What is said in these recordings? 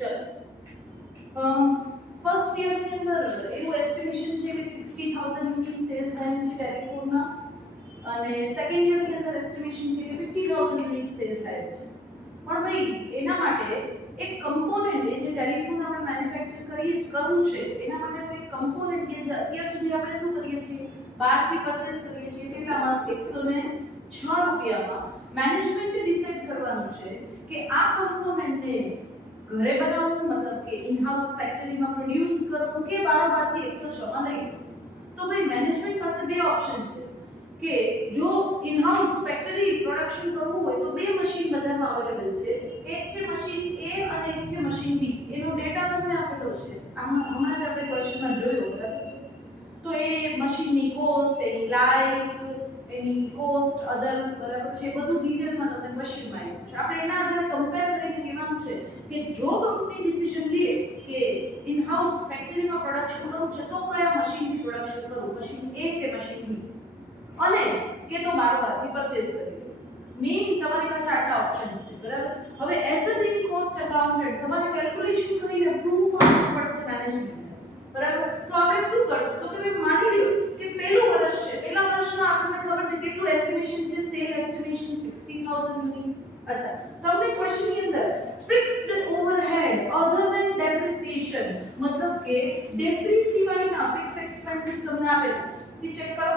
ચલો first year ની અંદર એવું એસ્ટિમેશન છે કે 60000 યુનિટ સેલ થાય છે ટેલિફોનના અને સેકન્ડ યર ની અંદર એસ્ટિમેશન છે કે 50000 યુનિટ સેલ થાય છે પણ ભાઈ એના માટે એક કમ્પોનન્ટ જે ટેલિફોન આપણે મેન્યુફેક્ચર કરવું છે એના માટે એક કમ્પોનન્ટ કે જે અત્યાર સુધી આપણે શું કરીએ છીએ બહારથી પરચેસ કરીએ છીએ કેટલામાં 106 રૂપિયામાં મેનેજમેન્ટે ડિસાઈડ કરવાનું છે કે આ કમ્પોનન્ટને ઘરે બનાવવું મતલબ કે ઇન હાઉસ ફેક્ટરીમાં પ્રોડ્યુસ કરવું કે બારોબારથી 106 માં લઈ તો ભાઈ મેનેજમેન્ટ પાસે બે ઓપ્શન છે કે જો ઇન હાઉસ ફેક્ટરી પ્રોડક્શન કરવું હોય તો બે મશીન બજારમાં અવેલેબલ છે એક છે મશીન A અને એક છે મશીન B એનો ડેટા તમને આપેલો છે હમણાં જ આપણે ક્વેશ્ચનમાં જોયો બરાબર છે તો એ મશીનની કોસ્ટ એની લાઈફ એની કોસ્ટ અધર બરાબર છે બધું ડિટેલમાં તમને ક્વેશ્ચનમાં આવ્યું છે આપણે એના આધારે કમ્પેર કરીને કહેવાનું છે કે જો કંપની ડિસિઝન લે કે ઇન હાઉસ ફેક્ટરીમાં પ્રોડક્શન કરવું છે તો કયા મશીનથી પ્રોડક્શન કરવું મશીન A કે મશીન B અને કે તો બારોબારથી પરચેસ કરી મેઇન તમારી પાસે આટલા ઓપ્શન્સ છે બરાબર હવે as a big cost accountant તમારે કેલ્ક્યુલેશન કરીને પ્રૂફ આપવું પડશે મેનેજમેન્ટ બરાબર તો આપણે શું કરશું તો કે ભાઈ માની લ્યો કે પહેલું વર્ષ છે પહેલા વર્ષમાં આપણને ખબર છે કેટલું એસ્ટિમેશન છે સેલ એસ્ટિમેશન 16000 યુનિટ અચ્છા તમને ક્વેશ્ચનની અંદર fixed overhead other than depreciation મતલબ કે ડેપ્રી સિવાયના ફિક્સ એક્સપેન્સીસ તમને આપેલા છે સી ચેક કરો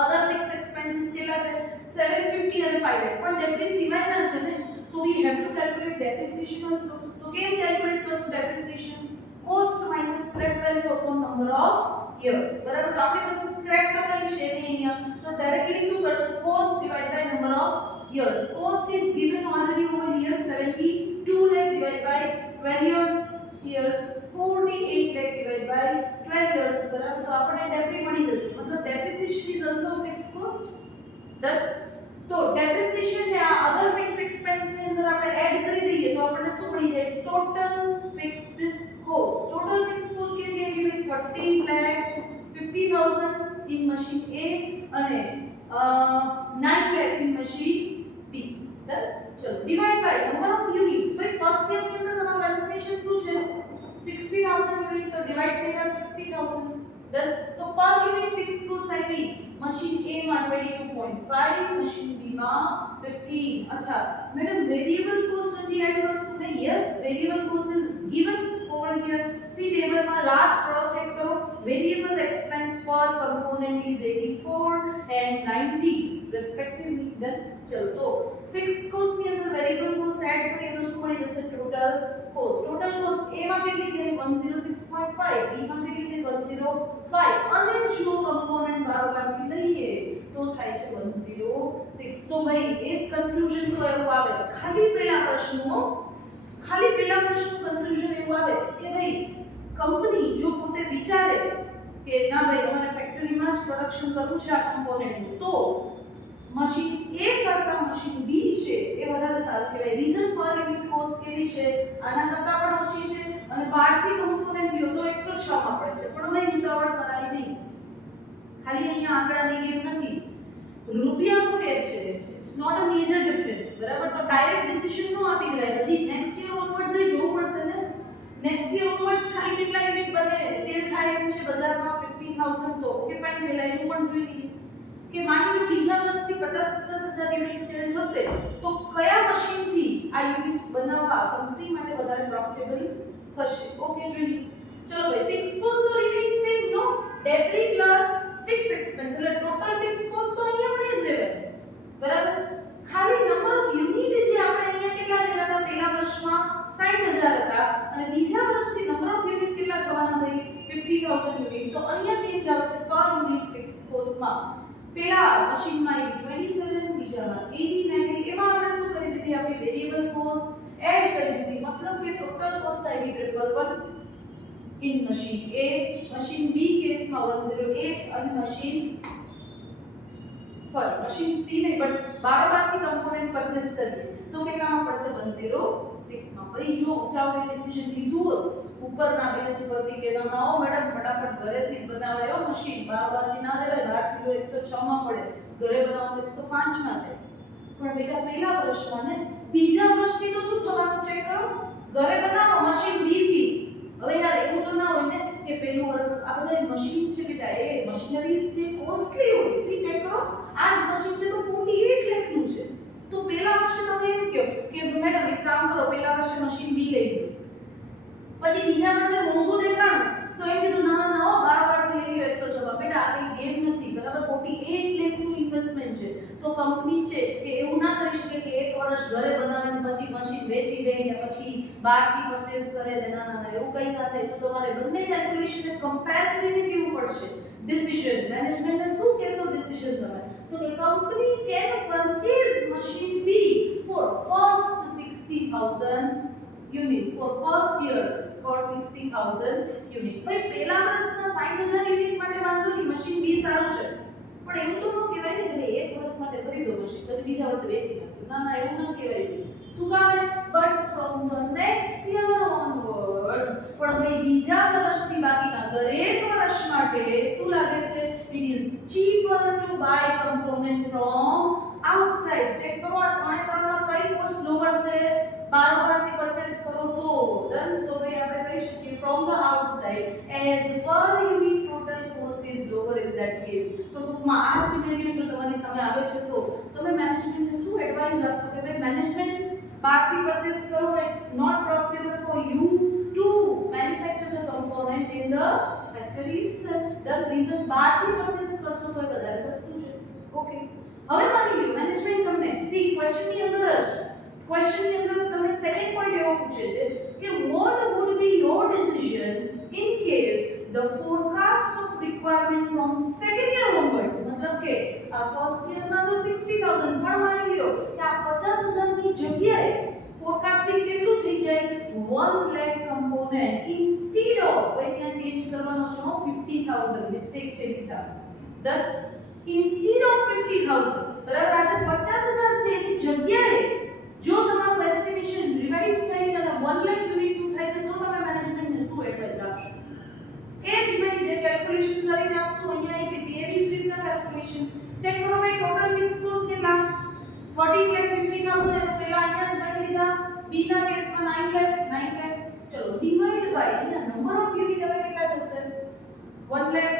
અધર ફિક્સ એક્સપેન્સીસ કેટલા છે 750 અને 5 lakh પણ ડેપ્રી સિવાયના છે ને તો we have to calculate depreciation also તો કેમ કેલ્ક્યુલેટ કરશું depreciation cost minus scrap value upon number of years બરાબર તો આપણી પાસે સ્ક્રેપ તો કઈ છે નહીં અહીંયા તો ડાયરેક્ટલી શું કરશું cost divided by number of years cost is given already over here 72 lakh divided by 12 years 48 lakh divided by 12 years બરાબર તો આપણે ડેપ્રી મળી જશે મતલબ depreciation is also fixed cost done તો ડેપ્રિસિએશન ને આ અધર ફિક્સ એક્સપેન્સ ની અંદર આપણે એડ કરી દઈએ તો આપણને શું મળી જાય total fixed cost total fixed cost can be given 13,50,000 in machine A અને 9 lakh in machine B done ચલો divide by number of units ભાઈ ફર્સ્ટ યર ની અંદર તમારું એસ્ટિમેશન શું છે 60000 યુનિટ તો ડિવાઇડ કર્યા 60000 ડન તો પર યુનિટ ફિક્સ કોસ્ટ આવી મશીન A માં 22.5 મશીન B માં 15 અચ્છા મેડમ વેરિયેબલ કોસ્ટ હજી એડ કરશું ને yes variable cost is given over here see table માં last row check કરો variable expense per component is 84 and 90 respectively done ચલો તો fixed cost ની અંદર variable cost એડ કરીએ તો શું મળી જશે total cost A માં કેટલી થઈ 106.5 B માં કેટલી થઈ 105 અને જો component બારોબારથી લઈએ તો થાય છે 106 તો ભાઈ એક કન્ક્લુઝન તો એવું આવે ખાલી પહેલા પ્રશ્નનું કન્ક્લુઝન એવું આવે કે ભાઈ કંપની જો પોતે વિચારે કે ના ભાઈ અમારે ફેક્ટરીમાં જ પ્રોડક્શન કરવું છે આ કમ્પોનન્ટનું તો મશીન A કરતા મશીન B છે એ વધારે સારું કહેવાય રીઝન પર યુનિટ કોસ્ટ કેવી છે આના કરતા પણ ઓછી છે અને બહારથી કમ્પોનન્ટ લ્યો તો 106 માં પડે છે પણ ભાઈ ઉતાવળ કરાય નહીં ખાલી અહીંયા આંકડાની ગેમ નથી રૂપિયાનો ફેર છે it's not a major difference બરાબર તો ડાયરેક્ટ ડિસિઝન નો આપી દેવાય હજી નેક્સ્ટ યર ઓનવર્ડ્સ એ જોવું પડશે ને નેક્સ્ટ યર ઓનવર્ડ્સ ખાલી કેટલા યુનિટ બને સેલ થાય એમ છે બજારમાં 50000 તો ઓકે ફાઇન પહેલા એનું પણ જોઈ લઈએ કે માની લો બીજા વર્ષથી 50,000 યુનિટ સેલ થશે તો કયા મશીનથી આ યુનિટ્સ બનાવવા કંપની માટે વધારે પ્રોફિટેબલ થશે ઓકે જોઈએ ચલો ભાઈ ફિક્સ કોસ્ટ તો રિમેઇન સેમ નો ડેપ્રી પ્લસ ફિક્સ એક્સપેન્સ એટલે ટોટલ ફિક્સ કોસ્ટ તો અહીંયા આપણે જ લેવાય બરાબર ખાલી નંબર ઓફ યુનિટ જે આપણે અહીંયા કેટલા લેલા હતા પહેલા વર્ષમાં 60000 હતા અને બીજા વર્ષથી નંબર ઓફ યુનિટ કેટલા થવાના ભાઈ 50000 યુનિટ તો અહીંયા ચેન્જ આવશે પર યુનિટ ફિક્સ કોસ્ટમાં પહેલા મશીનમાં 27 બીજામાં 89 એમાં આપણે શું કરી દીધી આપણી વેરિયેબલ કોસ્ટ એડ કરી દીધી મતલબ કે ટોટલ કોસ્ટ આવી 111 in machine A machine B કેસમાં 108 અને મશીન C નહીં બટ બારોબારથી કમ્પોનન્ટ પરચેસ કરીએ તો કેટલામાં પડશે 106 માં ભાઈ જો ઉતાવળે ડિસિઝન લીધું હોત ઉપરના બેઝ ઉપરથી કે ના મેડમ ફટાફટ ઘરેથી બનાવાયો મશીન બારોબારથી ના લેવાય બહારથી લો 106 માં પડે ઘરે બનાવો તો 105 માં થાય પણ બેટા પહેલા વર્ષમાં ને બીજા વર્ષથી તો શું થવાનું ચેક કરો ઘરે બનાવો મશીન બી થી. હવે યાર એવું તો ના હોય ને કે પેલું વર્ષ આ બધા મશીન છે બેટા, એ મશીનરીઝ છે કોસ્ટલી હોય. સી ચેક કરો, આ જ મશીન છે તો 48 લાખનું છે. તો પહેલા વર્ષે તમે એમ કહો કે મેડમ એક કામ કરો, પહેલા વર્ષે મશીન બી લઈ લો, પછી બીજા વર્ષે મોંઘું દેખાણું તો એમ કીધું ના ના ઓ બારોબારથી લઈ લો 106. બેટા આ કઈ ગેમ નથી, બરાબર? 48 લાખનું ઇન્વેસ્ટમેન્ટ છે. તો કંપની છે કે એવું ના કરી શકે કે એક વર્ષ ઘરે બનાવીને પછી મશીન વેચી દે ને પછી બહારથી પરચેસ કરે ને. ના ના ના, એવું કંઈ ના થાય. તો તમારે બંને કેલ્ક્યુલેશનને કમ્પેર કરીને કેવું પડશે ડિસિઝન. મેનેજમેન્ટને શું કહેશો ડિસિઝન તમે? તો કે company can purchase machine B for first 60,000 unit for first year for 60,000 unit. ભાઈ પહેલા વર્ષના 60,000 યુનિટ માટે વાંધો નહીં, મશીન બી સારું છે, પણ એવું તો ન કહેવાય ને કે એક વર્ષ માટે ખરીદો મશીન પછી બીજા વર્ષે વેચી નાખો. ના ના, એવું ન કહેવાય. શું કામે? But from the next year onwards, પણ ભાઈ બીજા વર્ષથી બાકીના દરેક વર્ષ માટે શું લાગે છે? It is cheaper to buy component from outside. Check કરો આ ત્રણેમાં કઈ કોસ્ટ લોઅર છે? બારોબારથી પરચેસ કરો તો ડન. તો ભાઈ આપણે કહી શકીએ from the outside as per unit total cost is lower in that case. તો ટૂંકમાં આ સિનેરિયો જો તમારી સામે આવે છે તો તમે મેનેજમેન્ટને શું એડવાઇસ આપશો કે ભાઈ મેનેજમેન્ટ બહારથી પરચેસ કરો, it's not profitable for you to manufacture the component in the factory itself. The reason બહારથી પરચેસ કરશો તો એ વધારે સસ્તું છે. ઓકે, હવે માની લ્યો મેનેજમેન્ટ તમને સી ક્વેશ્ચનની અંદર તમને સેકન્ડ પોઈન્ટ એવો પૂછે છે કે what would be your decision in case the forecast of requirement from second year onwards, मतलब કે આ ફર્સ્ટ યર માં તો 60,000 પણ માની લ્યો કે આ 50,000 ની જગ્યાએ ફોરકાસ્ટિંગ કેટલું થઈ જાય 1 lakh કમ્પોનન્ટ instead of ભાઈ ત્યાં ચેન્જ કરવાનો છે 50,000, મિસ્ટેક છે લીધા ડન. instead of 50,000 બરાબર, આ જે 50,000 છે એની જગ્યાએ જો તમારું એસ્ટિમેશન રિવાઇઝ થાય છે અને 1 લાખ યુનિટ નું થાય છે તો તમે મેનેજમેન્ટને શું એડવાઇસ આપશો? એ જ ભાઈ જે કેલ્ક્યુલેશન કરીને આપશો અહીંયા આપી હતી એવી જ રીતના કેલ્ક્યુલેશન. ચેક કરો ભાઈ ટોટલ ફિક્સ કોસ્ટ કેટલા 13,50,000 એ તો પહેલા અહીંયા જ ગણી લીધા. બી ના કેસમાં 9 લાખ. ચલો ડિવાઇડ બાય અહીંયા નંબર ઓફ યુનિટ હવે કેટલા થશે 1 લાખ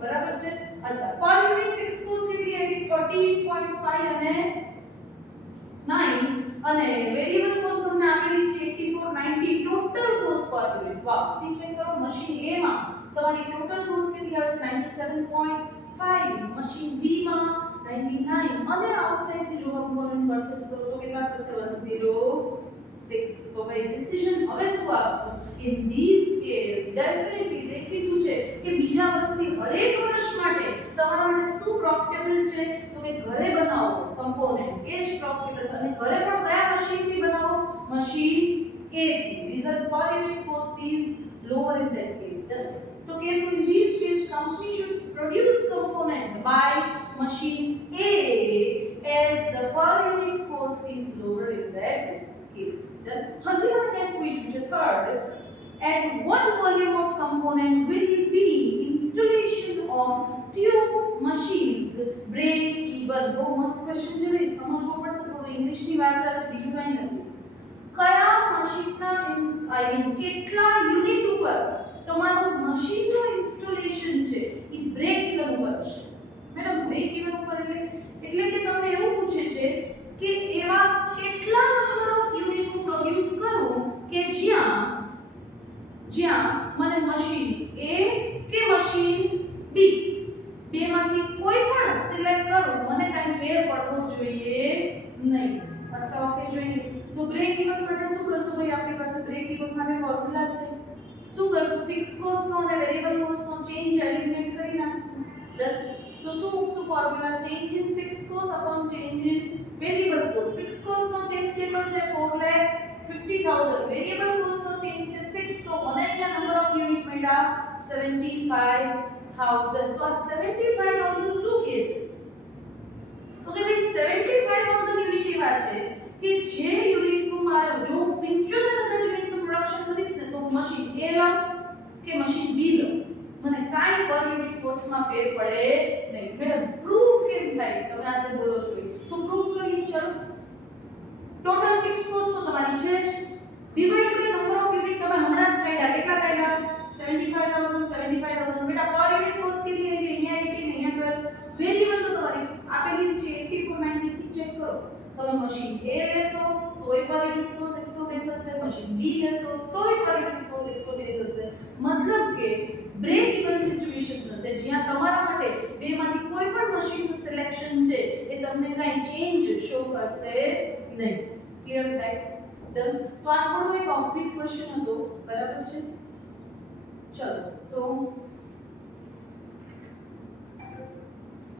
બરાબર છે. અચ્છા પર યુનિટ ફિક્સ કોસ્ટ કેટલી આવી 13.5 અને 9 અને વેરીએબલ કોસ્ટ તમને આપેલી છે 8490 ટોટલ કોસ્ટ પર યુનિટ. વાહ, સી ચેક કરો મશીન A માં તમારી ટોટલ કોસ્ટ કેટલી આવે છે 97.5, મશીન B માં 99 અને આઉટસાઇડ થી જો કમ્પોનન્ટ પરચેસ કરો તો કેટલા થશે 106. તો ભાઈ ડિસિઝન હવે શું આપશો? ઇન ધીસ કેસ ડેફિનેટલી દેખીતું છે કે બીજા વર્ષથી હરેક વર્ષ માટે તમારા માટે શું પ્રોફિટેબલ છે તો કે ઘરે બનાવો કમ્પોનન્ટ એ જ પ્રોફિટેબલ છે. અને ઘરે પણ કયા મશીનથી બનાવો? મશીન A થી. રીઝન પર unit cost is lower in that case. So case in this case company should produce component by machine A as the per unit cost is lower in that case. હજી મને ક્યાંક પૂછ્યું છે third, at what volume of component will be installation of tube machines break even? બહુ મસ્ત question છે ભાઈ, સમજવો પડશે. તો ઇંગ્લિશની વાર્તા છે, બીજું કંઈ નથી. કયા મશીનના આઈ મીન કેટલા યુનિટ ઉપર તમારું મશીનનું ઇન્સ્ટોલેશન છે એ બ્રેક ઇવન ઉપર છે? મેડમ બ્રેક ઇવન ઉપર એટલે કે તમને એવું પૂછે છે કે એવા કેટલા નંબર ઓફ યુનિટ હું પ્રોડ્યુસ કરું કે જ્યાં મને મશીન A કે મશીન B બેમાંથી કોઈ પણ સિલેક્ટ કરું મને કાંઈ ફેર પડવો જોઈએ નહીં. અચ્છા ઓકે, જોઈએ તો બ્રેક ઇવન માટે શું કરશું ભાઈ? આપણી પાસે બ્રેક ઇવન માટે ફોર્મ્યુલા છે. શું કરશું? ફિક્સ કોસ્ટનો અને વેરીએબલ કોસ્ટનો ચેન્જ એલિમિનેટ કરી નાખશું. ડન. તો શું મૂકશું formula? Change in fix cost upon change in variable cost. Fix કોસ્ટનો ચેન્જ કેટલો છે 4,50,000, વેરીએબલ કોસ્ટનો ચેન્જ છે 6, તો મને અહીંયા નંબર ઓફ યુનિટ મળ્યા 75,000. તો આ 75,000 શું કહે છે? તો કે ભાઈ 75,000 યુનિટ એવા છે કે જે યુનિટનું મારે જો 75,000 યુનિટનું પ્રોડક્શન કરીશ ને તો મશીન A લઉં કે મશીન B લઉં મને કાંઈ પર યુનિટ કોસ્ટમાં ફેર પડે નહીં. મેડમ પ્રૂફ કેમ થાય? તમે આજે બોલો છો તો પ્રૂફ કરીએ. ચલો ટોટલ ફિક્સ કોસ્ટ તો તમારી છે જ, ડિવાઇડ મશીન A લેશો તોય પર યુનિટ કોસ્ટ 102 થશે, મશીન B લેશો તોય પર યુનિટ કોસ્ટ 102 થશે. મતલબ કે બ્રેક ઇવન સિચ્યુએશન થશે જ્યાં તમારા માટે બેમાંથી કોઈ પણ મશીનનું સિલેક્શન છે એ તમને કાંઈ ચેન્જ શો કરશે નહીં. ક્લિયર થાય? ડન. તો આ થોડો એક ઓફબીટ ક્વેશ્ચન હતો, બરાબર છે? ચલો તો